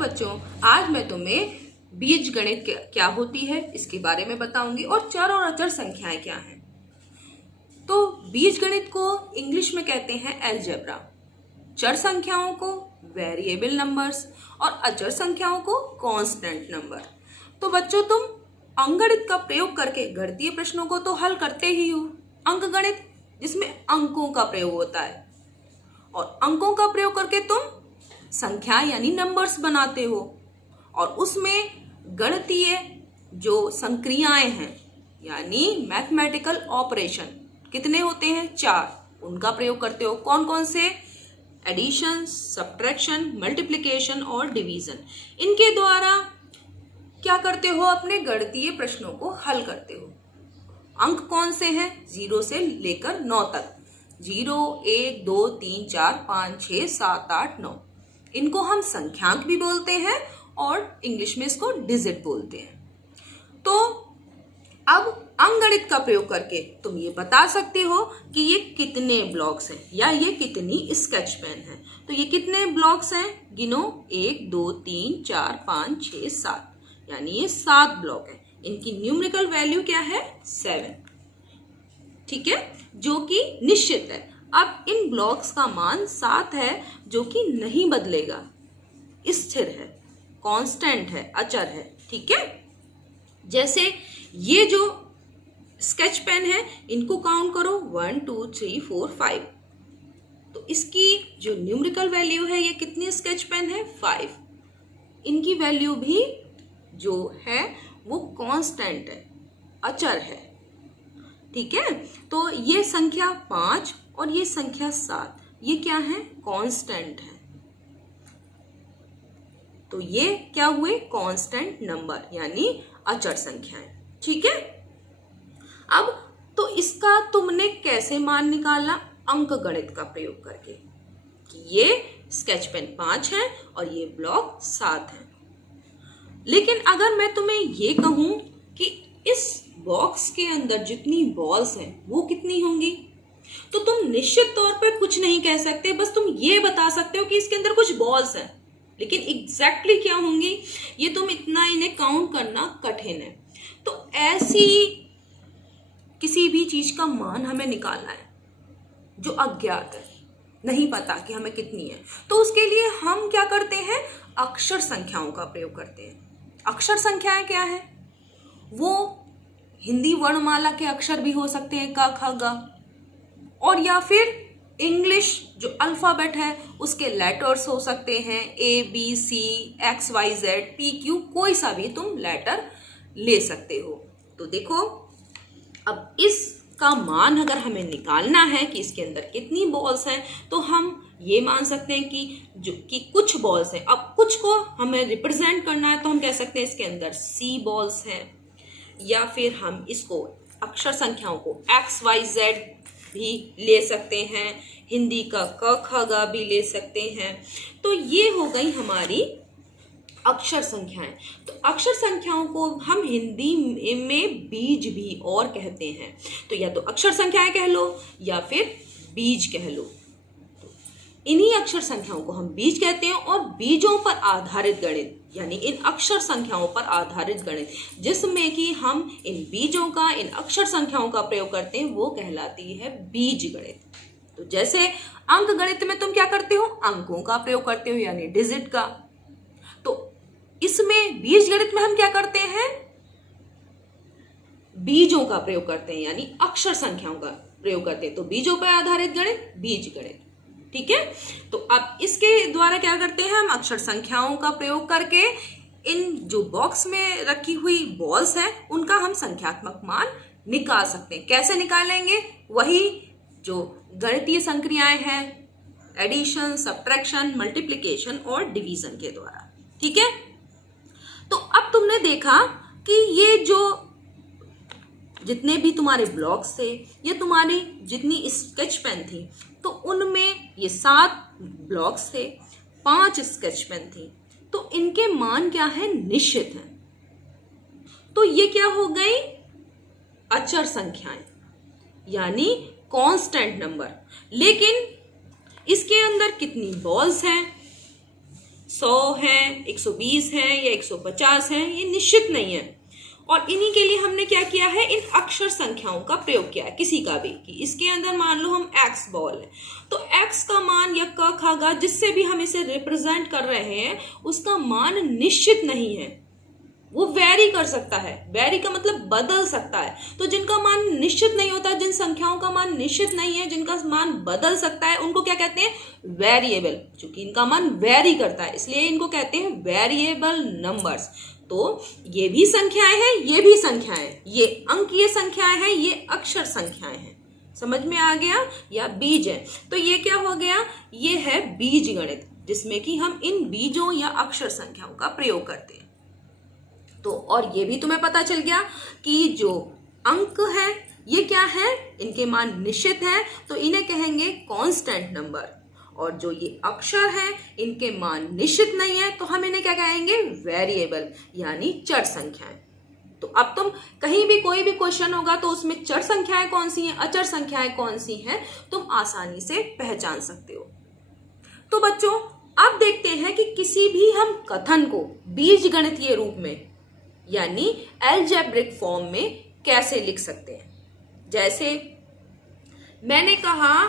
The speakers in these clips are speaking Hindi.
बच्चों, आज मैं तुम्हें बीजगणित क्या होती है इसके बारे में बताऊंगी और चर और अचर संख्याएं क्या हैं। तो बीजगणित को इंग्लिश में कहते हैं अलजेब्रा, चर संख्याओं को वेरिएबल नंबर्स और अचर संख्याओं को कांस्टेंट नंबर। तो बच्चों, तुम अंकगणित का प्रयोग करके गणितीय प्रश्नों को तो हल करते ही हो। अंकगणित जिसमें अंकों का प्रयोग होता है और अंकों का प्रयोग करके तुम संख्या यानी नंबर्स बनाते हो और उसमें गणितीय जो संक्रियाएं हैं यानी मैथमेटिकल ऑपरेशन कितने होते हैं? 4, उनका प्रयोग करते हो। कौन कौन से? एडिशन, सब्ट्रैक्शन, मल्टीप्लिकेशन और डिवीजन। इनके द्वारा क्या करते हो? अपने गणितीय प्रश्नों को हल करते हो। अंक कौन से हैं? 0 से लेकर 9 तक। 0, 1, 2, 3, 4, 5, 6, 7, 8, 9। इनको हम संख्यांक भी बोलते हैं और इंग्लिश में इसको डिजिट बोलते हैं। तो अब अंकगणित का प्रयोग करके तुम ये बता सकते हो कि ये कितने ब्लॉक्स हैं या ये कितनी स्केच पेन है। तो ये कितने ब्लॉक्स हैं? गिनो। 1, 2, 3, 4, 5, 6, 7, यानी ये 7 ब्लॉक है। इनकी न्यूमेरिकल वैल्यू क्या है? 7। ठीक है, जो कि निश्चित है। अब इन ब्लॉक्स का मान 7 है जो कि नहीं बदलेगा, स्थिर है, कांस्टेंट है, अचर है। ठीक है, जैसे ये जो स्केच पेन है इनको काउंट करो 1, 2, 3, 4, 5। तो इसकी जो न्यूमेरिकल वैल्यू है ये कितनी स्केच पेन है? 5। इनकी वैल्यू भी जो है वो कांस्टेंट है, अचर है। ठीक है, तो ये संख्या 5 और ये संख्या 7 ये क्या है? कांस्टेंट है। तो ये क्या हुए? कांस्टेंट नंबर यानी अचर संख्याएं। ठीक है, अब तो इसका तुमने कैसे मान निकाला? अंकगणित का प्रयोग करके कि ये स्केच पेन 5 है और ये ब्लॉक 7 है। लेकिन अगर मैं तुम्हें ये कहूं कि इस बॉक्स के अंदर जितनी बॉल्स हैं वो कितनी होंगी, तो तुम निश्चित तौर पर कुछ नहीं कह सकते, बस तुम ये बता सकते हो कि इसके अंदर कुछ बॉल्स हैं। लेकिन एग्जैक्टली क्या होंगी ये तुम इतना इन्हें काउंट करना कठिन है। तो ऐसी किसी भी चीज का मान हमें निकालना है जो अज्ञात है, नहीं पता कि हमें कितनी है। तो उसके लिए हम क्या करते हैं? अक्षर संख्याओं का प्रयोग करते हैं। अक्षर संख्याएं क्या है? वो हिंदी वर्णमाला के अक्षर भी हो सकते हैं, क, ख, ग, और या फिर इंग्लिश जो अल्फाबेट है उसके लेटर्स हो सकते हैं, ABC, XYZ, PQ, कोई सा भी तुम लेटर ले सकते हो। तो देखो, अब इसका मान अगर हमें निकालना है कि इसके अंदर कितनी बॉल्स हैं, तो हम ये मान सकते हैं कि कुछ बॉल्स हैं। अब कुछ को हमें रिप्रेजेंट करना है तो हम कह सकते हैं इसके अंदर C बॉल्स हैं, या फिर हम इसको अक्षर संख्याओं को XYZ भी ले सकते हैं, हिंदी का क, ख, ग भी ले सकते हैं। तो ये हो गई हमारी अक्षर संख्याएं। तो अक्षर संख्याओं को हम हिंदी में बीज भी और कहते हैं। तो या तो अक्षर संख्याएं कह लो या फिर बीज कह लो। तो इन्हीं अक्षर संख्याओं को हम बीज कहते हैं और बीजों पर आधारित गणित यानी इन अक्षर संख्याओं पर आधारित गणित जिसमें कि हम इन बीजों का, इन अक्षर संख्याओं का प्रयोग करते हैं वो कहलाती है बीज गणित। तो जैसे अंक गणित में तुम क्या करते हो? अंकों का प्रयोग करते हो यानी डिजिट का। तो इसमें बीज गणित में हम क्या करते हैं? बीजों का प्रयोग करते हैं यानी अक्षर संख्याओं का प्रयोग करते हैं। तो बीजों पर आधारित गणित बीज गणित। ठीक है, तो अब इसके द्वारा क्या करते हैं? हम अक्षर संख्याओं का प्रयोग करके इन जो बॉक्स में रखी हुई बॉल्स हैं उनका हम संख्यात्मक मान निकाल सकते हैं। कैसे निकालेंगे? वही जो गणितीय संक्रियाएं हैं, एडिशन, सब्ट्रैक्शन, मल्टीप्लिकेशन और डिवीजन के द्वारा। ठीक है, तो अब तुमने देखा कि ये जो जितने भी तुम्हारे ब्लॉक्स थे या तुम्हारी जितनी स्केच पेन थी, तो उनमें ये 7 ब्लॉक्स थे, 5 स्केच पेन थी। तो इनके मान क्या है? निश्चित है। तो ये क्या हो गई? अचर संख्याएं यानी कांस्टेंट नंबर। लेकिन इसके अंदर कितनी बॉल्स हैं? 100 हैं, 120 हैं या 150 हैं, ये निश्चित नहीं है। और इन्हीं के लिए हमने क्या किया है, इन अक्षर संख्याओं का प्रयोग किया है, किसी का भी, कि इसके अंदर मान लो हम x बॉल है, तो x का मान या क खागा जिससे भी हम इसे रिप्रेजेंट कर रहे हैं उसका मान निश्चित नहीं है, वो वेरी कर सकता है। वेरी का मतलब बदल सकता है। तो जिनका मान निश्चित नहीं होता, जिन संख्याओं का मान निश्चित नहीं है, जिनका मान बदल सकता है, उनको क्या कहते हैं, वेरिएबल। क्योंकि इनका मान वेरी करता है इसलिए इनको कहते हैं वेरिएबल नंबर्स। तो ये भी संख्याएं हैं, ये भी संख्याएं, ये अंकीय संख्याएं हैं, ये अक्षर संख्याएं हैं। समझ में आ गया? या बीज है। तो ये क्या हो गया, ये है बीज गणित, जिसमें कि हम इन बीजों या अक्षर संख्याओं का प्रयोग करते हैं। तो और ये भी तुम्हें पता चल गया कि जो अंक है ये क्या है, इनके मान निश्चित है तो इन्हें कहेंगे कांस्टेंट नंबर, और जो ये अक्षर है इनके मान निश्चित नहीं है तो हम इन्हें क्या कहेंगे, वेरिएबल यानी चर संख्याएं। तो अब तुम कहीं भी कोई भी क्वेश्चन होगा तो उसमें चर संख्याएं कौन सी हैं, अचर संख्याएं कौन सी हैं, तुम आसानी से पहचान सकते हो। तो बच्चों अब देखते हैं कि किसी भी हम कथन को बीजगणितीय रूप में यानी अलजेब्रिक फॉर्म में कैसे लिख सकते हैं। जैसे मैंने कहा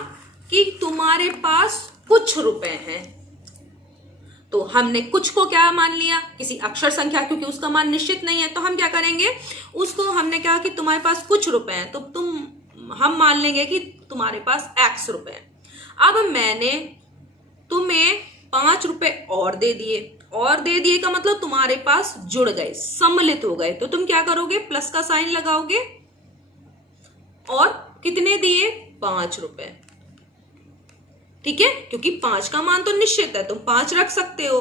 कि तुम्हारे पास कुछ रुपए हैं, तो हमने कुछ को क्या मान लिया, किसी अक्षर संख्या, क्योंकि उसका मान निश्चित नहीं है तो हम क्या करेंगे, उसको हमने कहा कि तुम्हारे पास कुछ रुपए हैं तो हम मान लेंगे कि तुम्हारे पास x रुपए हैं। अब मैंने तुम्हें 5 रुपए और दे दिए, और दे दिए का मतलब तुम्हारे पास जुड़ गए, सम्मिलित हो गए, तो तुम क्या करोगे, प्लस का साइन लगाओगे, और कितने दिए, 5 रुपए। ठीक है, क्योंकि 5 का मान तो निश्चित है, तुम 5 रख सकते हो।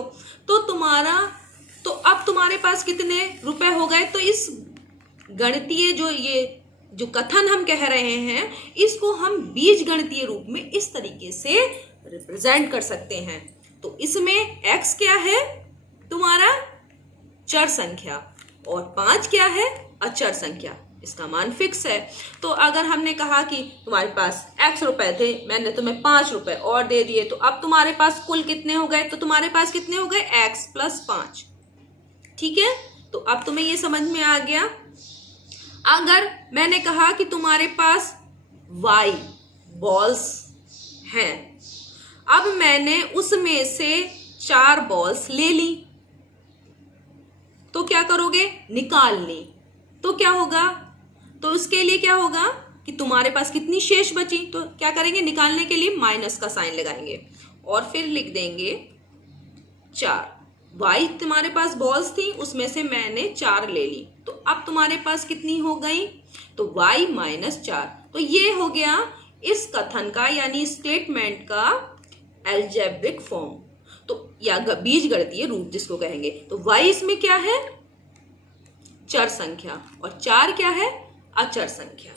तो अब तुम्हारे पास कितने रुपए हो गए। तो इस गणितीय जो कथन हम कह रहे हैं इसको हम बीज गणितीय रूप में इस तरीके से रिप्रेजेंट कर सकते हैं। तो इसमें x क्या है, तुम्हारा चर संख्या, और 5 क्या है, अचर संख्या, इसका मान फिक्स है। तो अगर हमने कहा कि तुम्हारे पास x रुपए थे, मैंने तुम्हें 5 रुपए और दे दिए, तो अब तुम्हारे पास कुल कितने हो गए, तो तुम्हारे पास कितने हो गए, x + 5। ठीक है, तो अब तुम्हें ये समझ में आ गया। अगर मैंने कहा कि तुम्हारे पास y बॉल्स हैं, अब मैंने उसमें से 4 बॉल्स ले ली, तो क्या करोगे, निकाल ली, तो क्या होगा, तो उसके लिए क्या होगा कि तुम्हारे पास कितनी शेष बची, तो क्या करेंगे, निकालने के लिए माइनस का साइन लगाएंगे और फिर लिख देंगे 4। y तुम्हारे पास बॉल्स थी, उसमें से मैंने 4 ले ली, तो अब तुम्हारे पास कितनी हो गई, तो y - 4। तो ये हो गया इस कथन का यानी स्टेटमेंट का अलजेब्रिक फॉर्म, तो या बीज गणितीय रूप जिसको कहेंगे। तो y इसमें क्या है, चर संख्या, और 4 क्या है, अचर संख्या।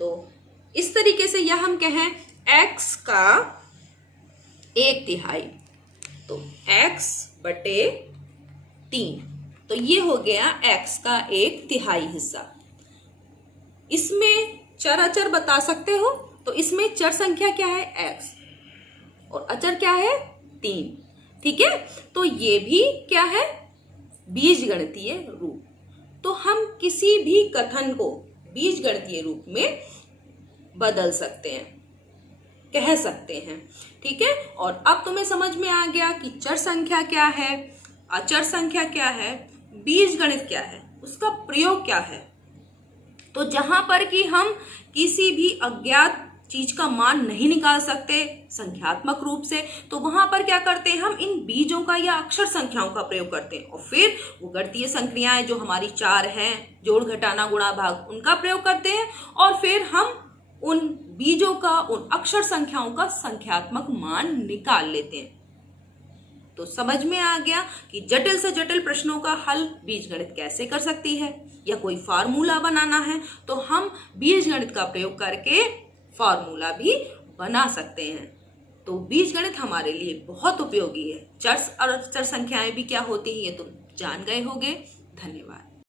तो इस तरीके से यह हम कहें x का 1/3, तो x/3, तो ये हो गया x का 1/3 हिस्सा। इसमें चर अचर बता सकते हो, तो इसमें चर संख्या क्या है, x, और अचर क्या है, 3। ठीक है, तो ये भी क्या है, बीज गणितीय रूप। तो हम किसी भी कथन को बीज गणितीय रूप में बदल सकते हैं, कह सकते हैं। ठीक है, और अब तुम्हें समझ में आ गया कि चर संख्या क्या है, अचर संख्या क्या है, बीज गणित क्या है, उसका प्रयोग क्या है। तो जहां पर कि हम किसी भी अज्ञात चीज का मान नहीं निकाल सकते संख्यात्मक रूप से, तो वहां पर क्या करते हैं, हम इन बीजों का या अक्षर संख्याओं का प्रयोग करते हैं, और फिर वो गणितीय संक्रियाएं जो हमारी 4 हैं, जोड़ घटाना गुणा भाग, उनका प्रयोग करते हैं, और फिर हम उन बीजों का, उन अक्षर संख्याओं का संख्यात्मक मान निकाल लेते हैं। तो समझ में आ गया कि जटिल से जटिल प्रश्नों का हल बीजगणित कैसे कर सकती है, या कोई फार्मूला बनाना है तो हम बीजगणित का प्रयोग करके फार्मूला भी बना सकते हैं। तो बीजगणित हमारे लिए बहुत उपयोगी है। चर और अचर संख्याएं भी क्या होती हैं ये तुम जान गए होगे। धन्यवाद।